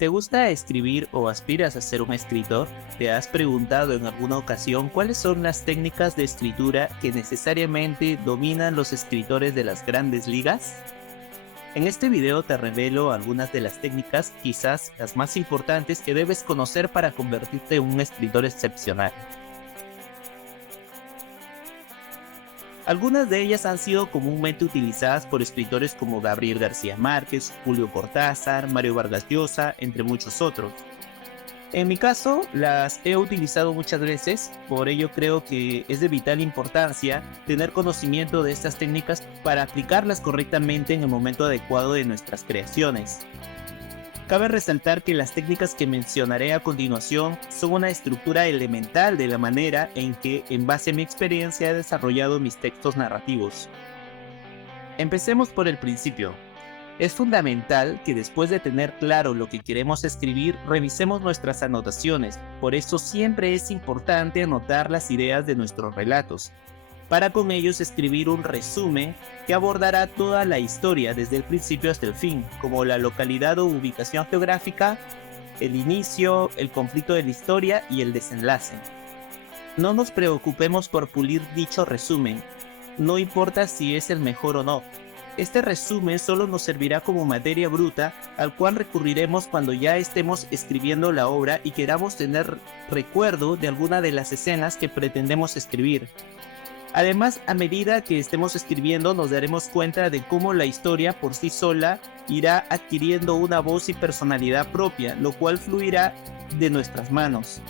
¿Te gusta escribir o aspiras a ser un escritor? ¿Te has preguntado en alguna ocasión cuáles son las técnicas de escritura que necesariamente dominan los escritores de las grandes ligas? En este video te revelo algunas de las técnicas, quizás las más importantes, que debes conocer para convertirte en un escritor excepcional. Algunas de ellas han sido comúnmente utilizadas por escritores como Gabriel García Márquez, Julio Cortázar, Mario Vargas Llosa, entre muchos otros. En mi caso, las he utilizado muchas veces, por ello creo que es de vital importancia tener conocimiento de estas técnicas para aplicarlas correctamente en el momento adecuado de nuestras creaciones. Cabe resaltar que las técnicas que mencionaré a continuación son una estructura elemental de la manera en que, en base a mi experiencia, he desarrollado mis textos narrativos. Empecemos por el principio. Es fundamental que después de tener claro lo que queremos escribir, revisemos nuestras anotaciones. Por eso siempre es importante anotar las ideas de nuestros relatos, para con ellos escribir un resumen que abordará toda la historia desde el principio hasta el fin, como la localidad o ubicación geográfica, el inicio, el conflicto de la historia y el desenlace. No nos preocupemos por pulir dicho resumen, no importa si es el mejor o no. Este resumen solo nos servirá como materia bruta al cual recurriremos cuando ya estemos escribiendo la obra y queramos tener recuerdo de alguna de las escenas que pretendemos escribir. Además, a medida que estemos escribiendo nos daremos cuenta de cómo la historia por sí sola irá adquiriendo una voz y personalidad propia, lo cual fluirá de nuestras manos.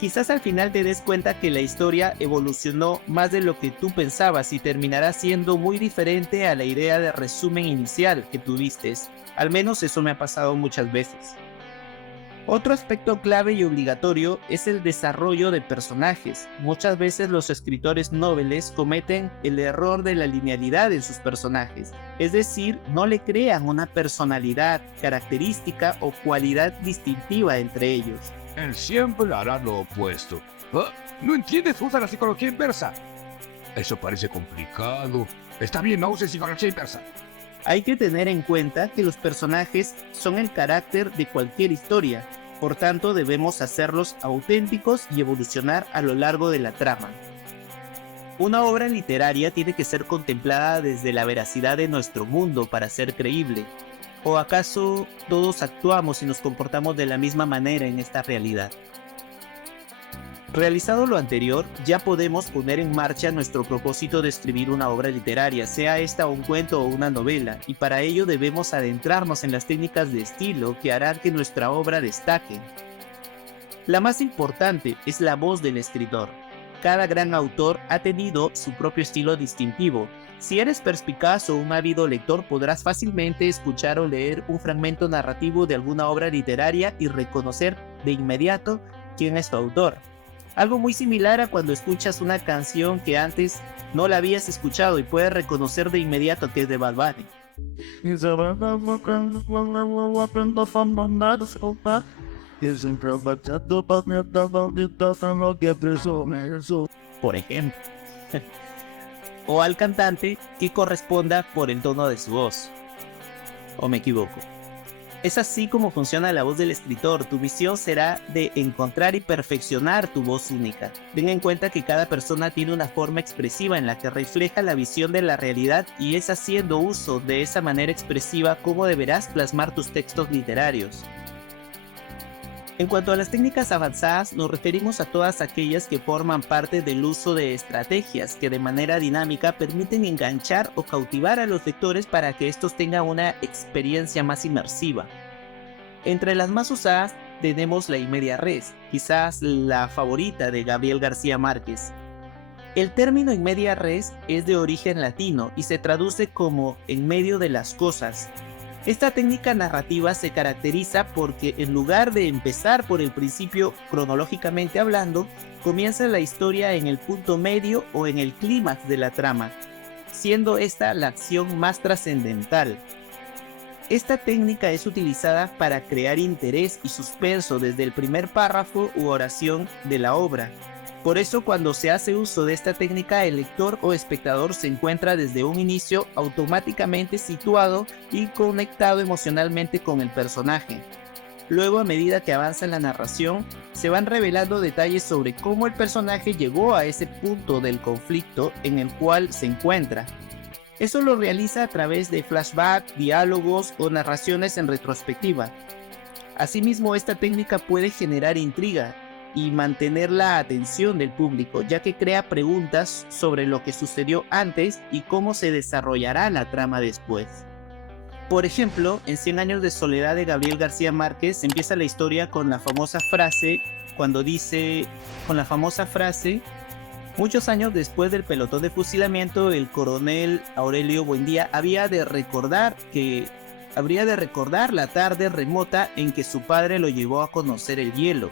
Quizás al final te des cuenta que la historia evolucionó más de lo que tú pensabas y terminará siendo muy diferente a la idea de resumen inicial que tuviste. Al menos eso me ha pasado muchas veces. Otro aspecto clave y obligatorio es el desarrollo de personajes. Muchas veces los escritores noveles cometen el error de la linealidad en sus personajes, es decir, no le crean una personalidad, característica o cualidad distintiva entre ellos. Él siempre hará lo opuesto. ¿Ah? ¿No entiendes? Usa la psicología inversa. Eso parece complicado. Está bien, no uses psicología inversa. Hay que tener en cuenta que los personajes son el carácter de cualquier historia, por tanto debemos hacerlos auténticos y evolucionar a lo largo de la trama. Una obra literaria tiene que ser contemplada desde la veracidad de nuestro mundo para ser creíble. ¿O acaso todos actuamos y nos comportamos de la misma manera en esta realidad? Realizado lo anterior, ya podemos poner en marcha nuestro propósito de escribir una obra literaria, sea esta un cuento o una novela, y para ello debemos adentrarnos en las técnicas de estilo que harán que nuestra obra destaque. La más importante es la voz del escritor. Cada gran autor ha tenido su propio estilo distintivo. Si eres perspicaz o un ávido lector, podrás fácilmente escuchar o leer un fragmento narrativo de alguna obra literaria y reconocer de inmediato quién es su autor. Algo muy similar a cuando escuchas una canción que antes no la habías escuchado y puedes reconocer de inmediato que es de Bad Bunny. Por ejemplo. O al cantante que corresponda por el tono de su voz. ¿O me equivoco? Es así como funciona la voz del escritor. Tu misión será de encontrar y perfeccionar tu voz única. Ten en cuenta que cada persona tiene una forma expresiva en la que refleja la visión de la realidad y es haciendo uso de esa manera expresiva como deberás plasmar tus textos literarios. En cuanto a las técnicas avanzadas, nos referimos a todas aquellas que forman parte del uso de estrategias que de manera dinámica permiten enganchar o cautivar a los lectores para que estos tengan una experiencia más inmersiva. Entre las más usadas tenemos la in media res, quizás la favorita de Gabriel García Márquez. El término in media res es de origen latino y se traduce como en medio de las cosas. Esta técnica narrativa se caracteriza porque en lugar de empezar por el principio cronológicamente hablando, comienza la historia en el punto medio o en el clímax de la trama, siendo esta la acción más trascendental. Esta técnica es utilizada para crear interés y suspenso desde el primer párrafo u oración de la obra. Por eso, cuando se hace uso de esta técnica, el lector o espectador se encuentra desde un inicio automáticamente situado y conectado emocionalmente con el personaje. Luego, a medida que avanza la narración, se van revelando detalles sobre cómo el personaje llegó a ese punto del conflicto en el cual se encuentra. Eso lo realiza a través de flashbacks, diálogos o narraciones en retrospectiva. Asimismo, esta técnica puede generar intriga y mantener la atención del público, ya que crea preguntas sobre lo que sucedió antes y cómo se desarrollará la trama después. Por ejemplo, en 100 años de soledad de Gabriel García Márquez empieza la historia con la famosa frase, muchos años después del pelotón de fusilamiento, el coronel Aurelio Buendía habría de recordar la tarde remota en que su padre lo llevó a conocer el hielo.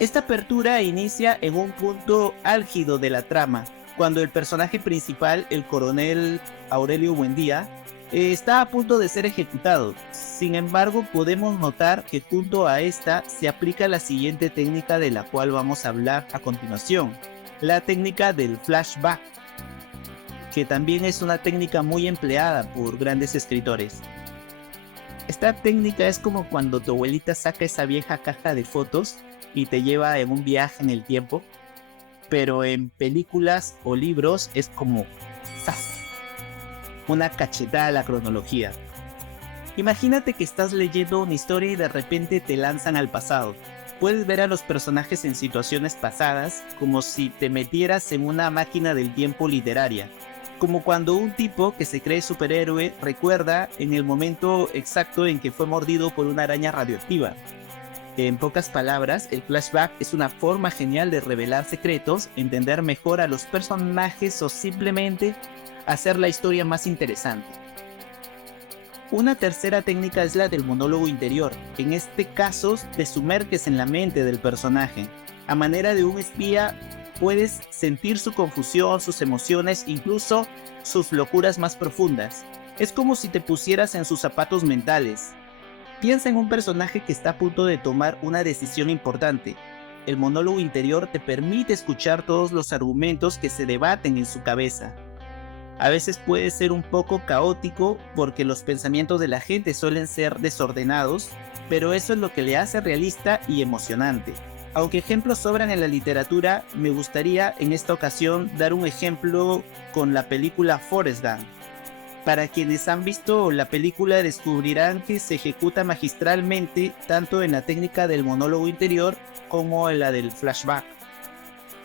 Esta apertura inicia en un punto álgido de la trama, cuando el personaje principal, el coronel Aurelio Buendía, está a punto de ser ejecutado. Sin embargo, podemos notar que junto a esta se aplica la siguiente técnica de la cual vamos a hablar a continuación, la técnica del flashback, que también es una técnica muy empleada por grandes escritores. Esta técnica es como cuando tu abuelita saca esa vieja caja de fotos y te lleva en un viaje en el tiempo, pero en películas o libros es como ¡zas!, una cachetada a la cronología. Imagínate que estás leyendo una historia y de repente te lanzan al pasado. Puedes ver a los personajes en situaciones pasadas, como si te metieras en una máquina del tiempo literaria. Como cuando un tipo que se cree superhéroe recuerda en el momento exacto en que fue mordido por una araña radioactiva. En pocas palabras, el flashback es una forma genial de revelar secretos, entender mejor a los personajes o simplemente hacer la historia más interesante. Una tercera técnica es la del monólogo interior. En este caso, te sumerges en la mente del personaje. A manera de un espía, puedes sentir su confusión, sus emociones, incluso sus locuras más profundas. Es como si te pusieras en sus zapatos mentales. Piensa en un personaje que está a punto de tomar una decisión importante. El monólogo interior te permite escuchar todos los argumentos que se debaten en su cabeza. A veces puede ser un poco caótico porque los pensamientos de la gente suelen ser desordenados, pero eso es lo que le hace realista y emocionante. Aunque ejemplos sobran en la literatura, me gustaría en esta ocasión dar un ejemplo con la película Forrest Gump. Para quienes han visto la película descubrirán que se ejecuta magistralmente tanto en la técnica del monólogo interior como en la del flashback.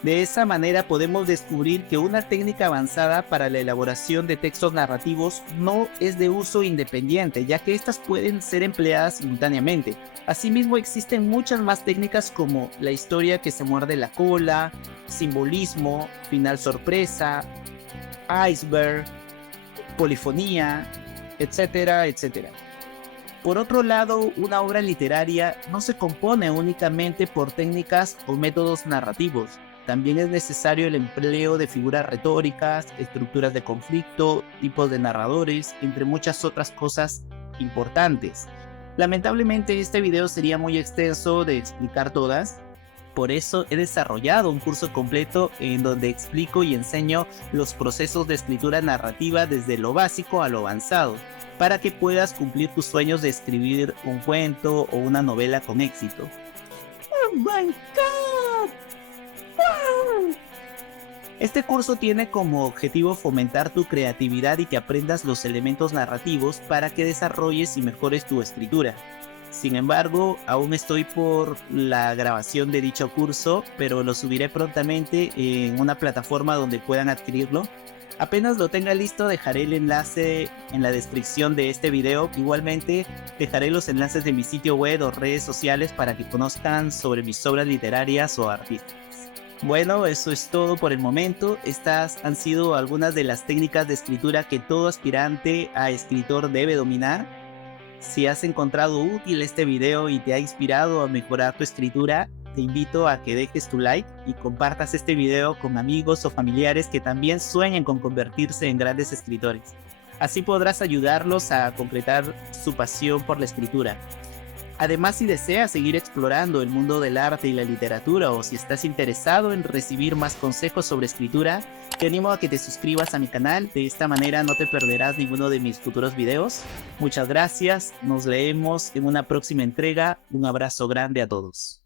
De esa manera podemos descubrir que una técnica avanzada para la elaboración de textos narrativos no es de uso independiente, ya que estas pueden ser empleadas simultáneamente. Asimismo, existen muchas más técnicas como la historia que se muerde la cola, simbolismo, final sorpresa, iceberg, polifonía, etcétera, etcétera. Por otro lado, una obra literaria no se compone únicamente por técnicas o métodos narrativos. También es necesario el empleo de figuras retóricas, estructuras de conflicto, tipos de narradores, entre muchas otras cosas importantes. Lamentablemente este video sería muy extenso de explicar todas, por eso he desarrollado un curso completo en donde explico y enseño los procesos de escritura narrativa desde lo básico a lo avanzado, para que puedas cumplir tus sueños de escribir un cuento o una novela con éxito. ¡Oh my God! ¡Wow! Este curso tiene como objetivo fomentar tu creatividad y que aprendas los elementos narrativos para que desarrolles y mejores tu escritura. Sin embargo, aún estoy por la grabación de dicho curso, pero lo subiré prontamente en una plataforma donde puedan adquirirlo. Apenas lo tenga listo, dejaré el enlace en la descripción de este video. Igualmente, dejaré los enlaces de mi sitio web o redes sociales para que conozcan sobre mis obras literarias o artísticas. Bueno, eso es todo por el momento. Estas han sido algunas de las técnicas de escritura que todo aspirante a escritor debe dominar. Si has encontrado útil este video y te ha inspirado a mejorar tu escritura, te invito a que dejes tu like y compartas este video con amigos o familiares que también sueñen con convertirse en grandes escritores. Así podrás ayudarlos a completar su pasión por la escritura. Además, si deseas seguir explorando el mundo del arte y la literatura, o si estás interesado en recibir más consejos sobre escritura, Te animo a que te suscribas a mi canal, de esta manera no te perderás ninguno de mis futuros videos. Muchas gracias, nos leemos en una próxima entrega. Un abrazo grande a todos.